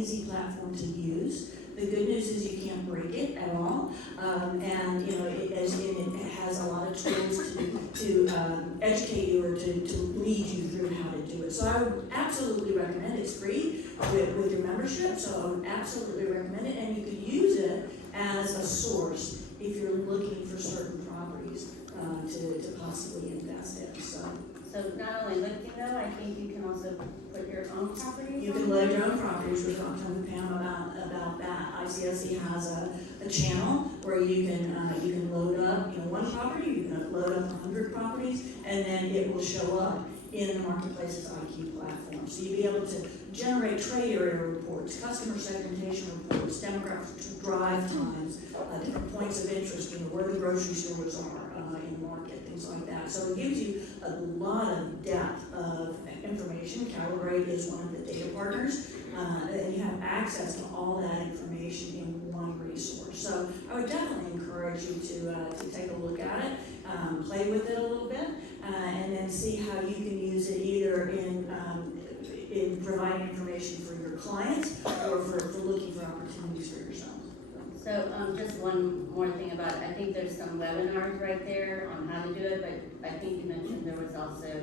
easy platform to use. The good news is you can't break it at all, and you know it has a lot of tools to educate you or to lead you through how to do it. So I would absolutely recommend it. It's free with your membership, so I would absolutely recommend it, and you could use it as a source if you're looking for certain properties to possibly invest in. So not only lifting though, I think you can also put your own properties. You can load your own properties. We're talking with Pam about that. ICSC has a channel where you can load up one property. You can load up 100 properties, and then it will show up in the Marketplace's IQ platform. So you'll be able to generate trade area reports, customer segmentation reports, demographic drive times, different points of interest, where the grocery stores are in the market, things like that. So it gives you a lot of depth of information. Calibrate is one of the data partners, and you have access to all that information in one resource. So I would definitely encourage you to take a look at it, play with it a little bit, and then see how you can use it either in providing information for your clients or for looking for opportunities for yourself. So just one more thing about it. I think there's some webinars right there on how to do it, but I think you mentioned there was also,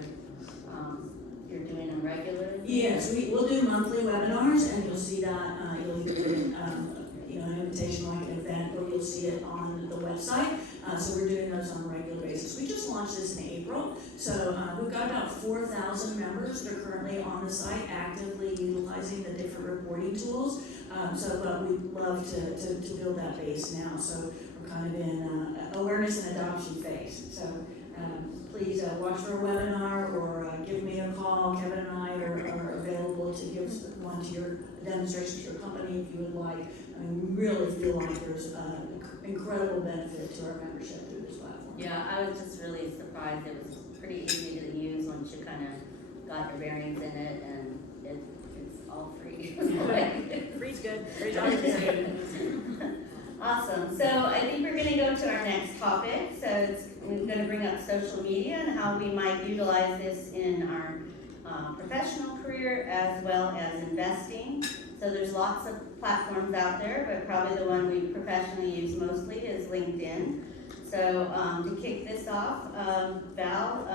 you're doing them regularly? Yes, we'll do monthly webinars, and you'll see that, you'll either get an invitation like an event, or you'll see it on the website. So we're doing those on a regular basis. We just launched this in April, so we've got about 4,000 members that are currently on the site actively utilizing the different reporting tools. But we'd love to build that base now. So we're kind of in awareness and adoption phase. So please watch for a webinar or give me a call. Kevin and I are available to give one to your demonstration to your company if you would like. I mean, we really feel like there's incredible benefit to our membership through this platform. Yeah, I was just really surprised. It was pretty easy to use once you kind of got your bearings in it, and it's all free. Free's good. Free's Awesome. So I think we're going to go to our next topic. So we're going to bring up social media and how we might utilize this in our professional career as well as investing. So there's lots of platforms out there, but probably the one we professionally use mostly is LinkedIn. So to kick this off, Val,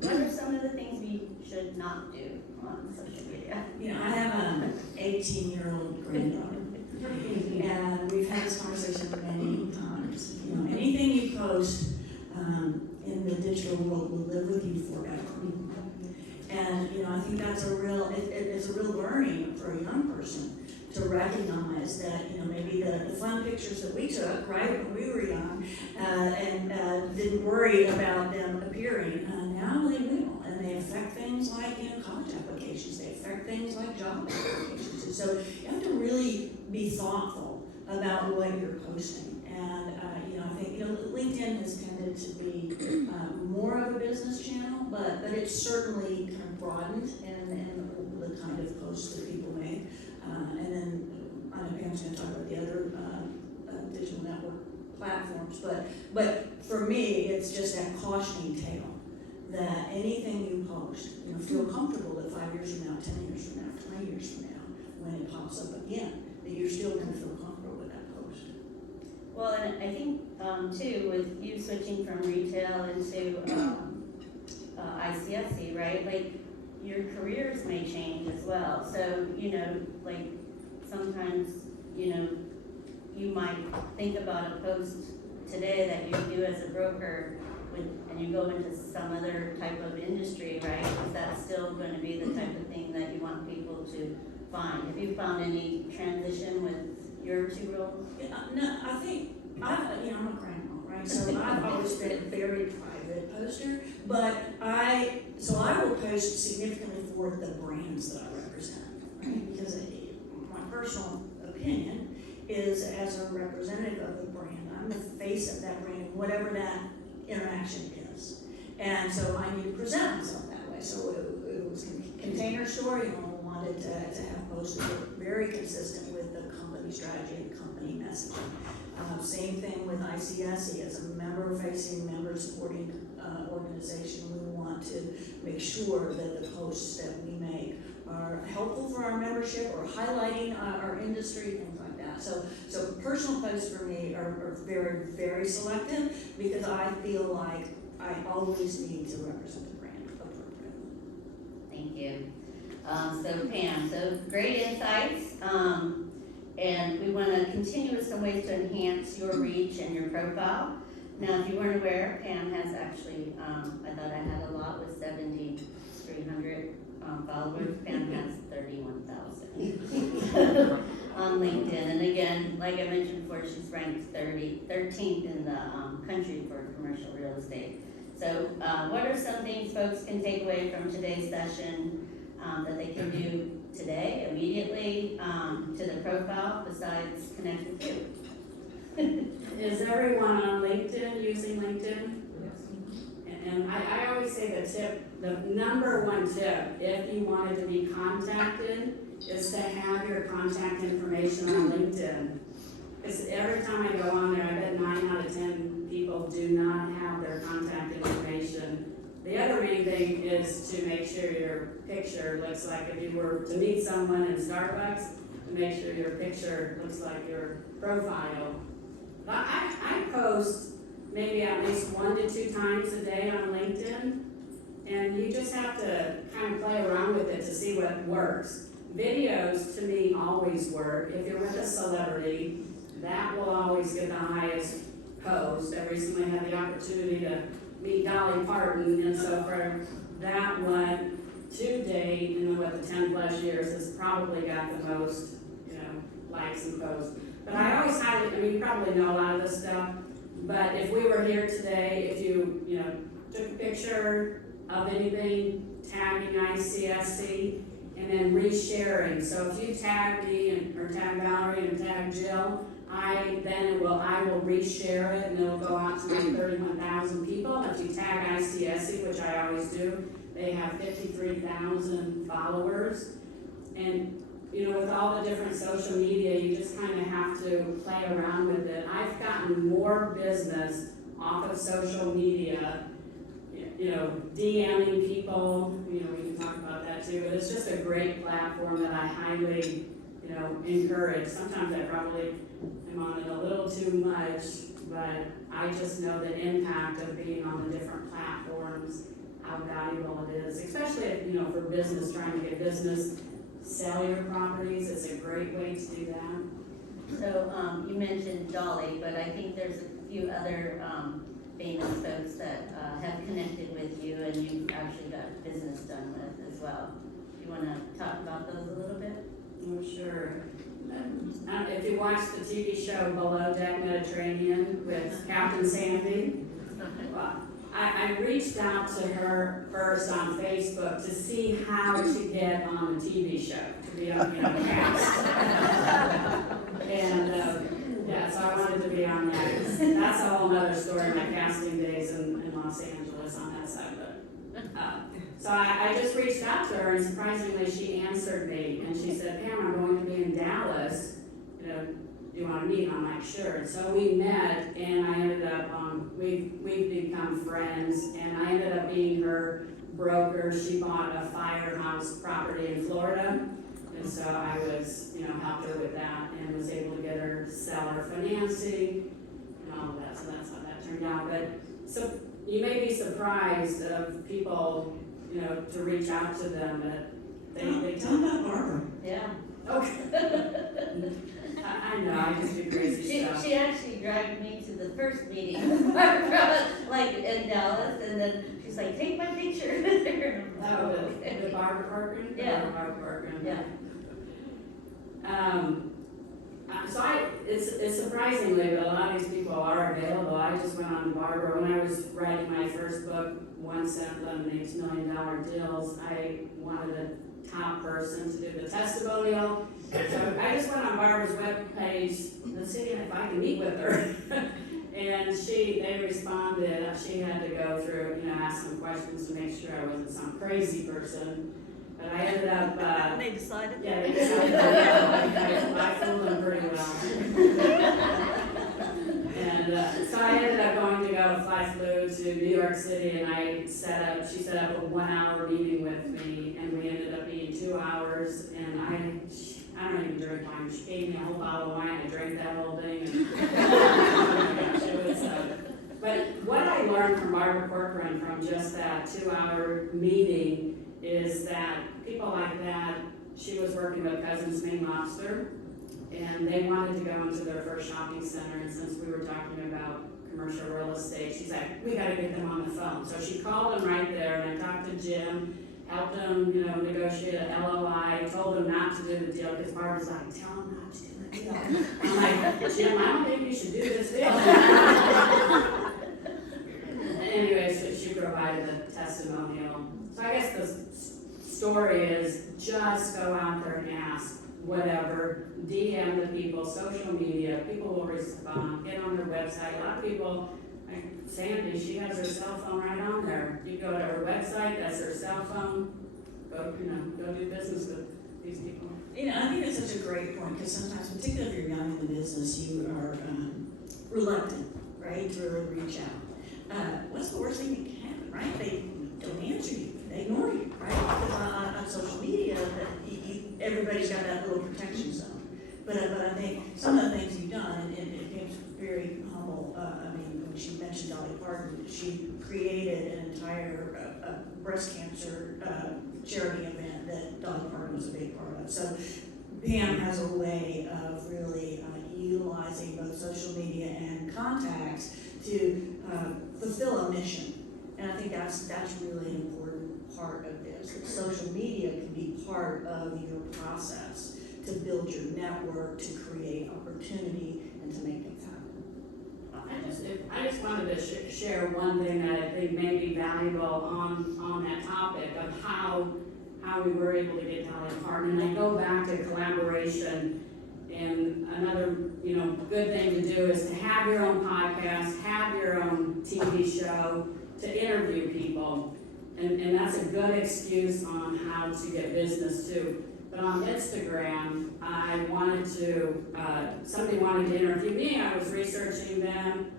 what are some of the things we should not do on social media? I have an 18-year-old granddaughter, and we've had this conversation many times. Anything you post in the digital world will live with you forever. And I think that's it's a real learning for a young person to recognize that maybe the fun pictures that we took when we were young and didn't worry about them appearing. Now they will, and they affect things like college applications. They affect things like job applications. And so you have to really be thoughtful about what you're posting. And I think LinkedIn has tended to be more of a business channel, but it's certainly kind of broadened in the kind of posts that people make. And then I know Pam's going to talk about the other digital network platforms, but for me, it's just that cautioning tale that anything you post, feel comfortable that 5 years from now, 10 years from now, 20 years from now, when it pops up again, that you're still going to feel comfortable with that post. Well, and I think too, with you switching from retail into ICSC, right? Like your careers may change as well. So like sometimes you might think about a post today that you do as a broker, and you go into some other type of industry, right? Is that still going to be the type of thing that you want people to find? Have you found any transition with your two roles? No, I think I'm a grandma, right? So I've always been a very private poster, but I will post significantly for the brands that I represent, right? Because my personal opinion is, as a representative of the brand, I'm the face of that brand, whatever that interaction is. And so I need to present myself that way. So it was Container Store, wanted to have posts that were very consistent with the company strategy and company messaging. Same thing with ICSC. As a member-facing, member-supporting organization, we want to make sure that the posts that we make are helpful for our membership or highlighting our industry, things like that. So personal posts for me are very, very selective because I feel like I always need to represent the brand appropriately. Thank you. So Pam, so great insights. And we want to continue with some ways to enhance your reach and your profile. Now, if you weren't aware, Pam has actually, I thought I had a lot with 7,300 followers. Pam has 31,000 on LinkedIn. And again, like I mentioned before, she's ranked 13th in the country for commercial real estate. So what are some things folks can take away from today's session that they can do today, immediately, to the profile besides connect with you? Is everyone on LinkedIn using LinkedIn? And I always say the number one tip, if you wanted to be contacted, is to have your contact information on LinkedIn. Because every time I go on there, I bet 9 out of 10 people do not have their contact information. The other main thing is to make sure your picture looks like if you were to meet someone in Starbucks, to make sure your picture looks like your profile. I post maybe at least 1 to 2 times a day on LinkedIn, and you just have to kind of play around with it to see what works. Videos, to me, always work. If you're with a celebrity, that will always get the highest post. I recently had the opportunity to meet Dolly Parton, and so for that one, to date, the 10 plus years, has probably got the most, likes and posts. But I always you probably know a lot of this stuff, but if we were here today, if you, took a picture of anything, tagging ICSC, and then resharing. So if you tag me or tag Valerie and tag Jill, I will reshare it and it'll go out to like 31,000 people. If you tag ICSC, which I always do, they have 53,000 followers. And with all the different social media, you just kind of have to play around with it. I've gotten more business off of social media, DMing people, we can talk about that too, but it's just a great platform that I highly, encourage. Sometimes I probably am on it a little too much, but I just know the impact of being on the different platforms, how valuable it is, especially if, for business, trying to get business, sell your properties, it's a great way to do that. So you mentioned Dolly, but I think there's a few other famous folks that have connected with you and you've actually got business done with as well. Do you want to talk about those a little bit? Oh, sure. If you watch the TV show Below Deck Mediterranean with Captain Sandy, well, I reached out to her first on Facebook to see how to get on the TV show, to be on the cast. And so I wanted to be on that. That's a whole other story, my casting days in Los Angeles on that side. But so I just reached out to her, and surprisingly, she answered me, and she said, "Pam, I'm going to be in Dallas. Do you want to meet?" And I'm like, "Sure." And so we met, and I ended up, we've become friends, and I ended up being her broker. She bought a firehouse property in Florida, and so I was, helped her with that, and was able to get her seller financing, and all of that. So that's how that turned out. But so you may be surprised of people, to reach out to them, but they Tell about Barbara. Yeah. Okay. I know, I just do crazy stuff. She actually dragged me to the first meeting, like in Dallas, and then she's like, "Take my picture." Oh, the Barbara Parkin? Yeah. Barbara Parkin. Yeah. It's surprisingly, but a lot of these people are available. I just went on Barbara, when I was writing my first book, 1 Cent Lemonade's $1 Million Deals, I wanted a top person to do the testimonial. So I just went on Barbara's webpage to see if I could meet with her. And they responded. She had to go through, ask some questions to make sure I wasn't some crazy person. But I ended up. They decided? Yeah, they decided. I fooled them pretty well. And so I ended up going to flew to New York City, and she set up a 1 hour meeting with me, and we ended up being 2 hours, and I don't even drink wine. She gave me a whole bottle of wine. I drank that whole thing. And, oh my gosh, it was, but what I learned from Barbara Corcoran from just that 2-hour meeting is that people like that, she was working with Cousins Maine Lobster, and they wanted to go into their first shopping center, and since we were talking about commercial real estate, she's like, we gotta get them on the phone. So she called them right there, and I talked to Jim, helped them, negotiate a LOI, told them not to do the deal, because Barbara's like, tell them not to do the deal. I'm like, Jim, I don't think you should do this deal. Anyway, so she provided the testimonial. So I guess the story is just go out there and ask whatever, DM the people, social media, people will respond, get on their website. A lot of people, like Sandy, she has her cell phone right on there. You go to her website, that's her cell phone, go do business with these people. I think that's such a great point, because sometimes, particularly if you're young in the business, you are reluctant, right, to really reach out. What's the worst thing that can happen, right? They don't answer you, they ignore you, right? Because on social media, everybody's got that little protection zone. But I think some of the things you've done, and it makes very humble. When she mentioned Dolly Parton, she created an entire breast cancer charity event that Dolly Parton was a big part of. So Pam has a way of really utilizing both social media and contacts to fulfill a mission. And I think that's really an important part of this. That social media can be part of your process to build your network, to create opportunity, and to make things happen. I just wanted to share one thing that I think may be valuable on that topic of how we were able to get Dolly Parton. And I go back to collaboration, and another good thing to do is to have your own podcast, have your own TV show, to interview people. And that's a good excuse on how to get business too. But on Instagram, I wanted to, somebody wanted to interview me, I was researching them,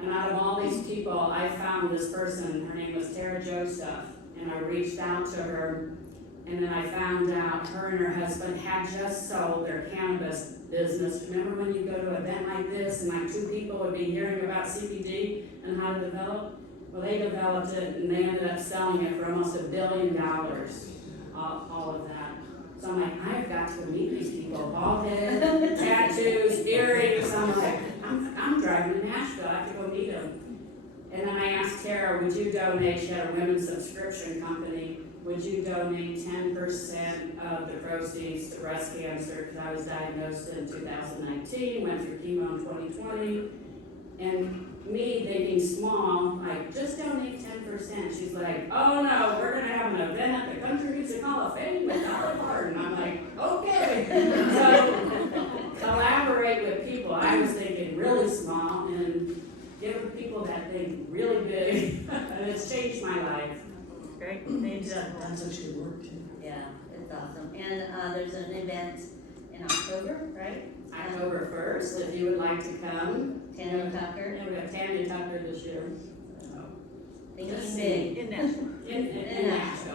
and out of all these people, I found this person, her name was Tara Joseph, and I reached out to her, and then I found out her and her husband had just sold their cannabis business. Remember when you go to an event like this, and like 2 people would be hearing about CBD and how to develop? Well, they developed it, and they ended up selling it for almost $1 billion, all of that. So I'm like, I've got to meet these people, bald head, tattoos, earrings. I'm like, I'm driving to Nashville, I have to go meet them. And then I asked Tara, would you donate, she had a women's subscription company, would you donate 10% of the proceeds to breast cancer? Because I was diagnosed in 2019, went through chemo in 2020. And me thinking small, like, just donate 10%. She's like, oh no, we're gonna have an event at the Country Music Hall of Fame with Dolly Parton. I'm like, okay. So collaborate with people. I was thinking really small and give people that think really big. And it's changed my life. Great. They've done such good work too. Yeah, it's awesome. And there's an event in October, right? October 1st, if you would like to come. Tanya Tucker. And we have Tanya Tucker this year. Thinking big. In Nashville. In Nashville,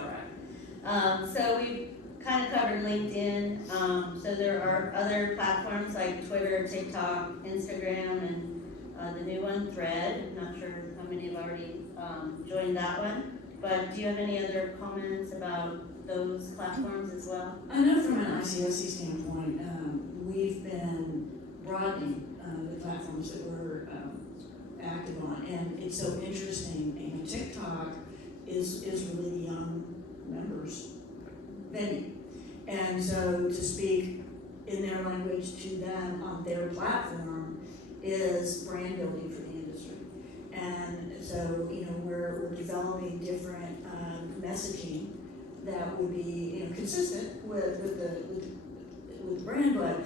right. So we've kind of covered LinkedIn. So there are other platforms like Twitter, TikTok, Instagram, and the new one, Thread. I'm not sure how many have already joined that one. But do you have any other comments about those platforms as well? I know from an ICSC standpoint, we've been broadening the platforms that we're active on, and it's so interesting. And TikTok is really the young members' venue, and so to speak in their language to them on their platform is brand building for the industry. And so we're developing different messaging that would be consistent with the brand, but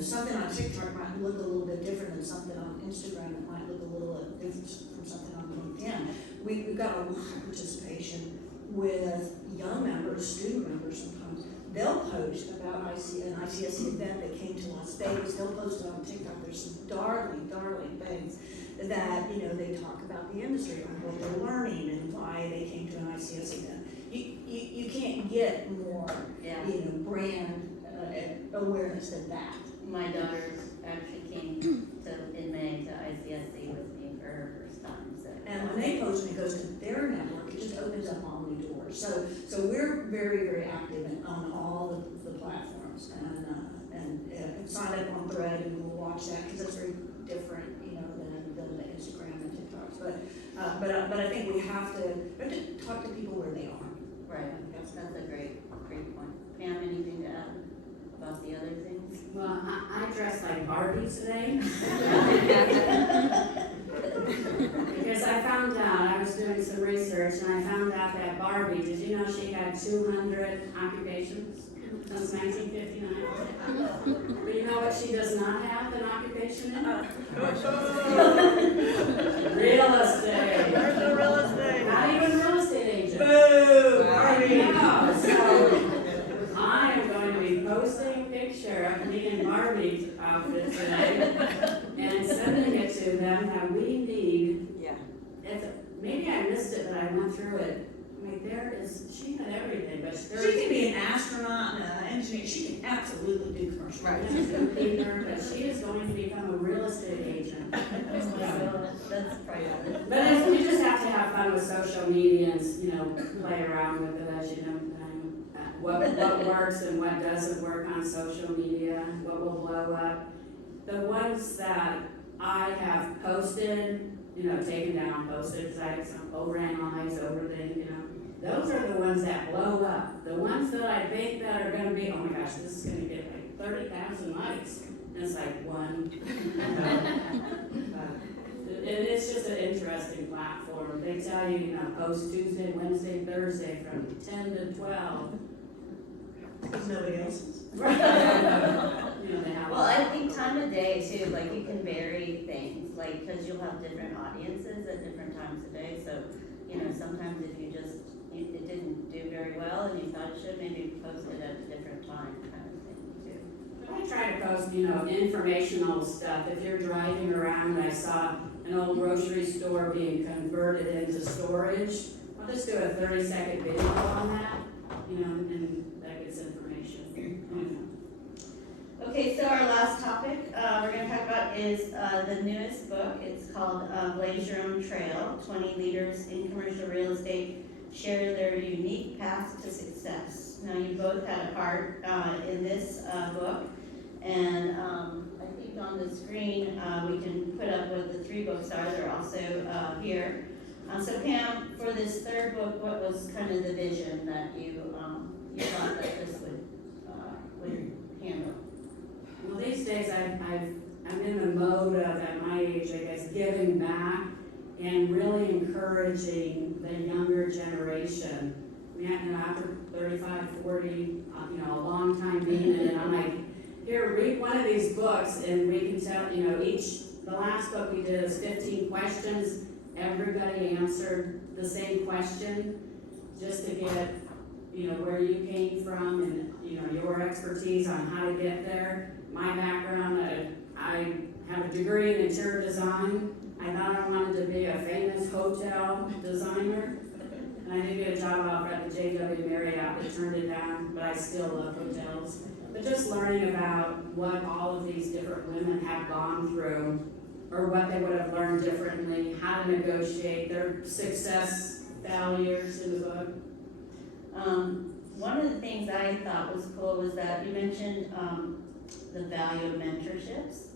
something on TikTok might look a little bit different than something on Instagram. It might look a little different from something on LinkedIn. We've got a lot of participation with young members, student members sometimes. They'll post about an ICSC event that came to Las Vegas. They'll post it on TikTok. There's some darling things that they talk about the industry and what they're learning and why they came to an ICSC event. you can't get more, Yeah. brand awareness than that. My daughters actually came in May to ICSC with me for her first time, so. And when they post and it goes to their network, it just opens up all new doors. So we're very, very active on all the platforms, and sign up on Thread and we'll watch that, because it's very different, than the Instagram and TikToks. But I think we have to talk to people where they are. Right, that's a great point. Pam, anything to add about the other things? Well, I dressed like Barbie today. Because I found out, I was doing some research, and I found out that Barbie, did you know she had 200 occupations since 1959? But you know what she does not have an occupation in? Real estate. There's no real estate. Not even real estate agent. Boo! No, so I am going to be posting a picture of me in Barbie's outfit today and sending it to them that we need. Yeah. Maybe I missed it, but I went through it. I'm like, she had everything, but She can be an astronaut and an engineer. She can absolutely do commercial. Right. she's a computer, but she is going to become a real estate agent. That's priceless. But you just have to have fun with social media and, play around with it as you know. What works and what doesn't work on social media, what will blow up. The ones that I have posted, taken down, posted, because I overanalyze, overthink, those are the ones that blow up. The ones that I think that are gonna be, oh my gosh, this is gonna get like 30,000 likes. And it's like one. It's just an interesting platform. They tell you, post Tuesday, Wednesday, Thursday from 10 to 12. Because nobody else is. They have. Well, I think time of day too, like you can vary things, like, cause you'll have different audiences at different times of day, so, sometimes if it didn't do very well and you thought it should, maybe post it at a different time kind of thing too. I try to post, informational stuff. If you're driving around, I saw an old grocery store being converted into storage. I'll just do a 30-second video on that, and that gets information. Okay, so our last topic we're going to talk about is the newest book. It's called Blaze Your Own Trail, 20 Leaders in Commercial Real Estate Share Their Unique Paths to Success. Now, you both had a part in this book, and I think on the screen we can put up what the 3 books are. They're also here. So Pam, for this third book, what was kind of the vision that you thought that this would handle? Well, these days I'm in the mode of, at my age, I guess, giving back and really encouraging the younger generation. I mean, after 35, 40, a long time being in it, I'm like, here, read one of these books and we can tell, the last book we did is 15 questions. Everybody answered the same question just to get, where you came from and, your expertise on how to get there. My background, I have a degree in interior design. I thought I wanted to be a famous hotel designer. And I did get a job offer at the JW Marriott, but turned it down, but I still love hotels. But just learning about what all of these different women have gone through, or what they would have learned differently, how to negotiate their success, failures in the book. One of the things I thought was cool was that you mentioned the value of mentorships,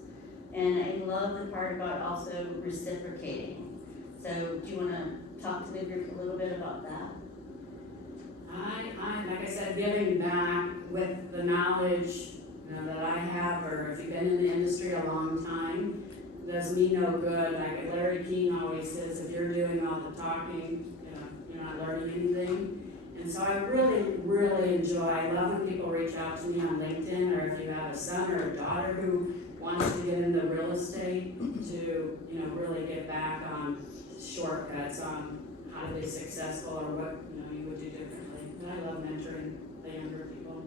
and I love the part about also reciprocating. So do you want to talk to the group a little bit about that? I like I said, giving back with the knowledge that I have, or if you've been in the industry a long time, does me no good. Like Larry King always says, if you're doing all the talking, you're not learning anything. And so I really enjoy, I love when people reach out to me on LinkedIn, or if you have a son or a daughter who wants to get into real estate, to really get back on shortcuts on how to be successful, or what you would do differently. And I love mentoring the younger people.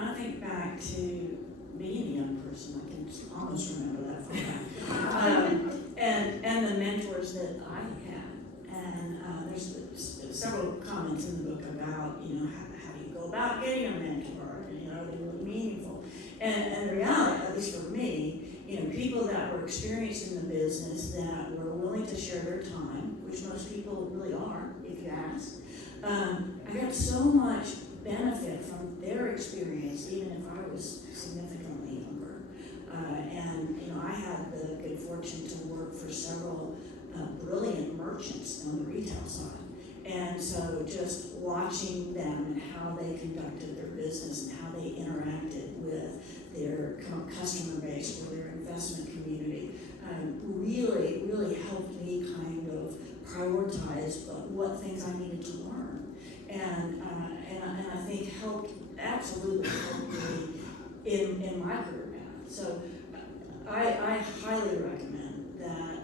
I think back to being a young person. I can almost remember that from that. And the mentors that I had, and there's several comments in the book about, how do you go about getting a mentor, and, are they really meaningful? And the reality, at least for me, people that were experienced in the business that were willing to share their time, which most people really are, if you ask. I got so much benefit from their experience, even if I was significantly younger. I had the good fortune to work for several brilliant merchants on the retail side. And so just watching them and how they conducted their business and how they interacted with their customer base or their investment community really, really helped me kind of prioritize what things I needed to learn. And I think absolutely helped me in my career path. So I highly recommend that,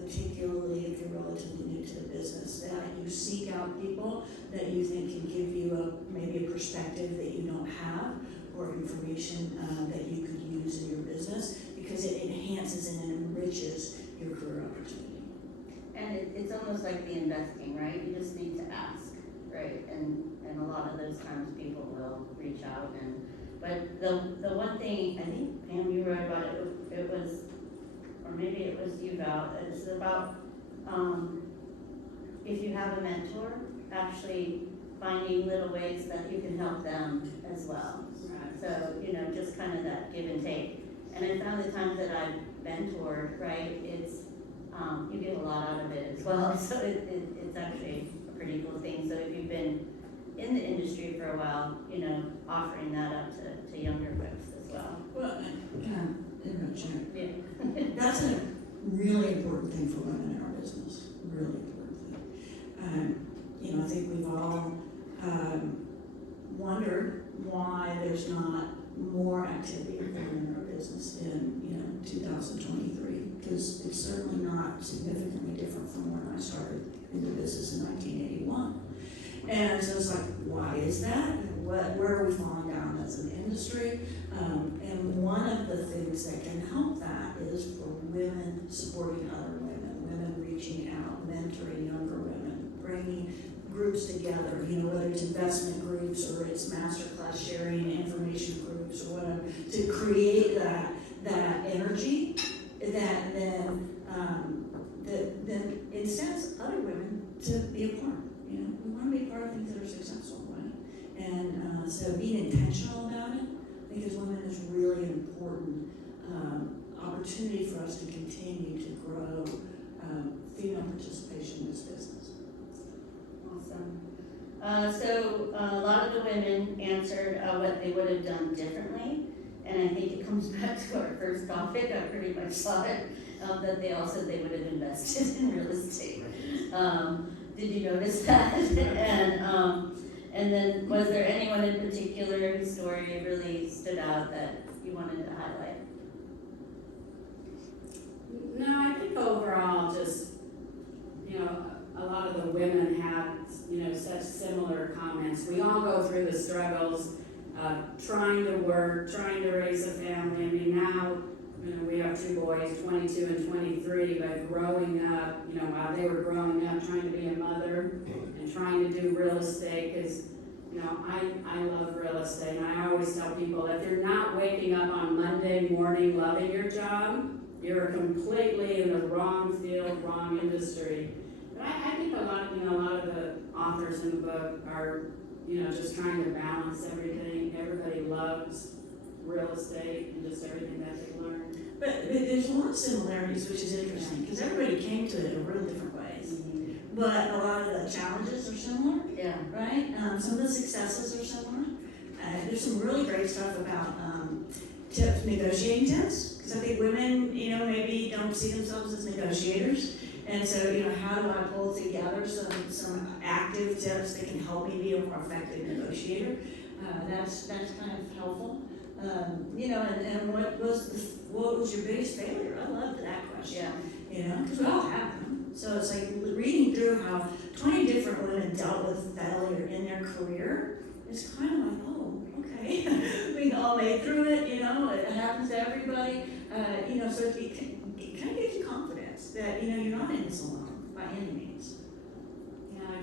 particularly if you're relatively new to the business, that you seek out people that you think can give you maybe a perspective that you don't have, or information that you could use in your business, because it enhances and enriches your career opportunity. And it's almost like the investing, right? You just need to ask, right? And a lot of those times people will reach out but the one thing, I think, Pam, you wrote about it was, or maybe it was you, Val, it's about if you have a mentor, actually finding little ways that you can help them as well. Right. So, just kind of that give and take. And I found the times that I've mentored, right, it's, you get a lot out of it as well. So it's actually a pretty cool thing. So if you've been in the industry for a while, offering that up to younger folks as well. Well, can I interrupt you? Yeah. That's a really important thing for women in our business. Really important thing. I think we've all wondered why there's not more activity of women in our business in 2023, because it's certainly not significantly different from when I started in the business in 1981. And so it's like, why is that? Where are we falling down as an industry? And one of the things that can help that is for women supporting other women reaching out, mentoring younger women, bringing groups together, whether it's investment groups or it's masterclass sharing, information groups or whatever, to create that energy that then incents other women to be a part. We want to be part of things that are successful, right? And so being intentional about it, I think as women is really an important opportunity for us to continue to grow female participation in this business. Awesome. So a lot of the women answered what they would have done differently, and I think it comes back to our first topic. I pretty much saw it, that they all said they would have invested in real estate. Did you notice that? And then was there anyone in particular whose story really stood out that you wanted to highlight? No, I think overall, just, a lot of the women had, such similar comments. We all go through the struggles of trying to work, trying to raise a family. I mean, now, we have two boys, 22 and 23, but growing up, while they were growing up, trying to be a mother and trying to do real estate, because, I love real estate, and I always tell people, if you're not waking up on Monday morning loving your job, you're completely in the wrong field, wrong industry. But I think a lot of the authors in the book are, just trying to balance everything. Everybody loves real estate and just everything that they learn. But there's a lot of similarities, which is interesting, because everybody came to it in real different ways. Mm-hmm. But a lot of the challenges are similar, Yeah. right? Some of the successes are similar. There's some really great stuff about tips, negotiating tips, because I think women, maybe don't see themselves as negotiators. And so, how do I pull together some active tips that can help me be a more effective negotiator? That's kind of helpful. And what was your biggest failure? I loved that question. Yeah. Because we all have them. So it's like reading through how 20 different women dealt with failure in their career. It's kind of like, oh, okay, we all made through it. It happens to everybody. So it kind of gives you confidence that you're not in this alone by any means.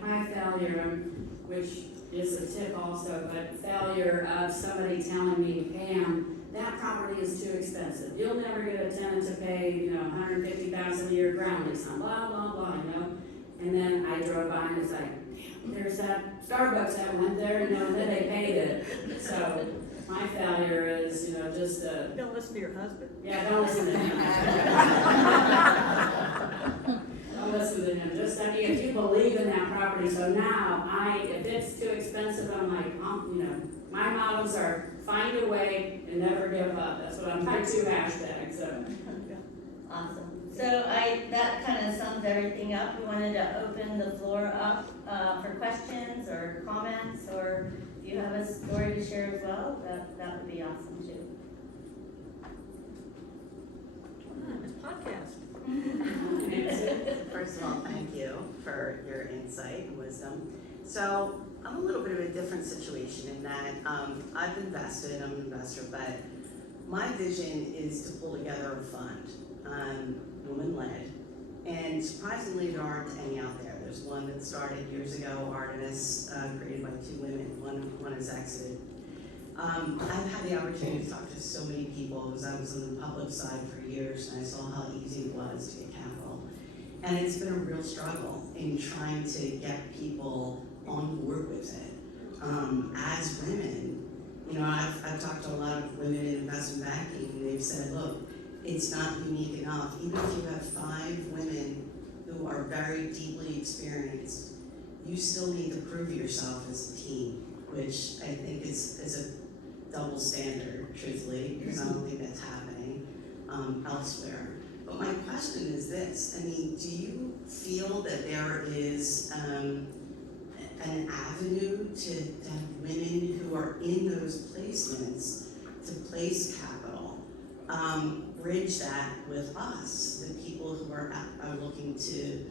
my failure, which is a tip also, but failure of somebody telling me, Pam, that property is too expensive. You'll never get a tenant to pay, $150,000 a year ground lease on blah, blah, blah, And then I drove by and it's like, damn, there's that Starbucks that went there, and then they paid it. So my failure is, just Don't listen to your husband. yeah, don't listen to him. Don't listen to him. Just, if you believe in that property, so now if it's too expensive, I'm like, my mottos are find a way and never give up. That's what I'm, my 2 hashtags, so. Awesome. So that kind of sums everything up. We wanted to open the floor up for questions or comments, or if you have a story to share as well, that would be awesome too. It's a podcast. First of all, thank you for your insight and wisdom. So I'm a little bit of a different situation in that I've invested, I'm an investor, but my vision is to pull together a fund, woman-led, and surprisingly there aren't any out there. There's one that started years ago, Artemis, created by 2 women, one has exited. I've had the opportunity to talk to so many people because I was on the public side for years and I saw how easy it was to get capital. And it's been a real struggle in trying to get people on board with it. As women, I've talked to a lot of women in investment banking and they've said, look, it's not unique enough. Even if you have 5 women who are very deeply experienced, you still need to prove yourself as a team, which I think is a double standard, truthfully, because I don't think that's happening elsewhere. But my question is this, do you feel that there is an avenue to have women who are in those placements to place capital, bridge that with us, the people who are looking to,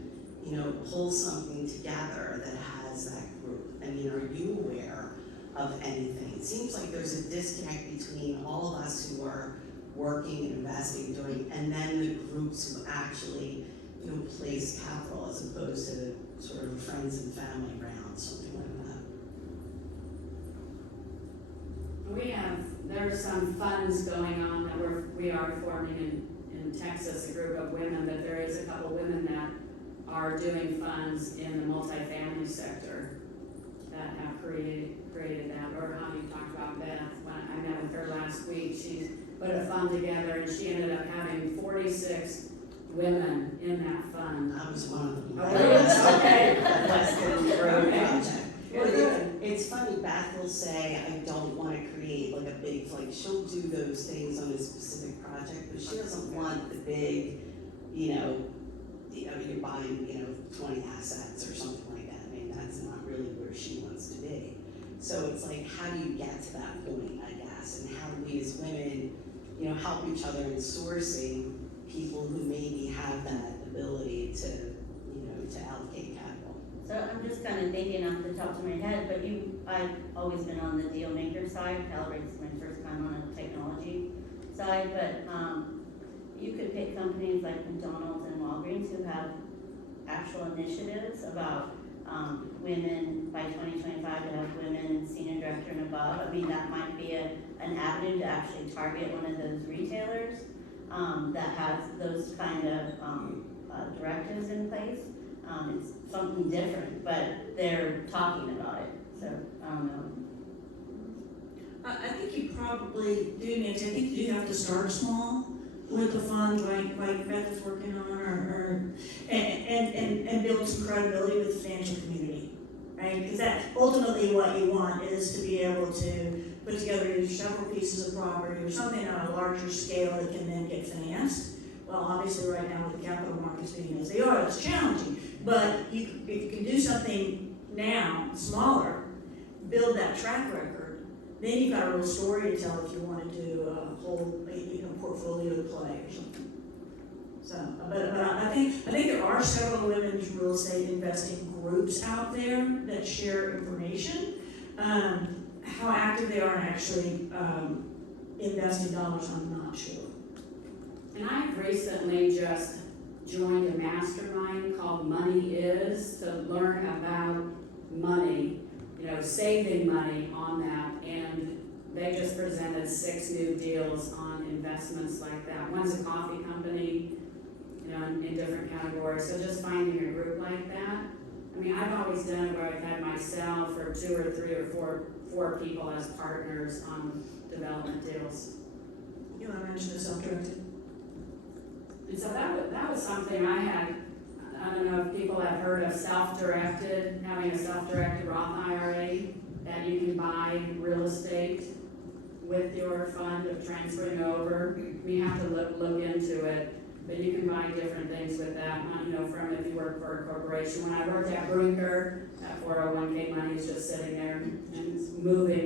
pull something together that has that group? Are you aware of anything? It seems like there's a disconnect between all of us who are working and investing, and then the groups who actually, place capital as opposed to sort of friends and family round, something like that. There's some funds going on that we are forming in Texas, a group of women, but there is a couple women that are doing funds in the multifamily sector that have created that. Or how you talked about Beth, when I met with her last week, she put a fund together and she ended up having 46 women in that fund. I was one of them. Oh, okay. Western Road Okay. project. Well, good. It's funny, Beth will say, I don't want to create like a big, she'll do those things on a specific project, but she doesn't want the big, you're buying, 20 assets or something like that. That's not really where she wants to be. So it's like, how do you get to that point, I guess? And how do we as women, help each other in sourcing people who maybe have that ability to, to allocate capital? So I'm just kind of thinking off the top of my head, but I've always been on the deal maker side. Valerie's my first time on a technology side, but you could pick companies like McDonald's and Walgreens who have actual initiatives about women by 2025 to have women senior director and above. That might be an avenue to actually target one of those retailers that has those kind of directives in place. It's something different, but they're talking about it, so I don't know. I think you probably do, Nancy. I think you do have to start small with the fund, like Beth is working on, and build some credibility with the financial community, right? Because that ultimately what you want is to be able to put together either several pieces of property or something on a larger scale that can then get financed. Well, obviously right now with capital markets being as they are, it's challenging. But if you can do something now, smaller, build that track record, then you've got a real story to tell if you want to do a whole portfolio play or something. So, but I think there are several women's real estate investing groups out there that share information. How active they are in actually investing dollars, I'm not sure. And I've recently just joined a mastermind called Money Is to learn about money, saving money on that. And they just presented 6 new deals on investments like that. One's a coffee company, in different categories. So just finding a group like that. I mean, I've always done it where I've had myself or 2 or 3 or 4 people as partners on development deals. You want to mention the self-directed? And so that was something I had. I don't know if people have heard of self-directed, having a self-directed Roth IRA, that you can buy real estate with your fund of transferring over. You have to look into it, but you can buy different things with that, from if you work for a corporation. When I worked at Brinker, that 401k money is just sitting there and it's moving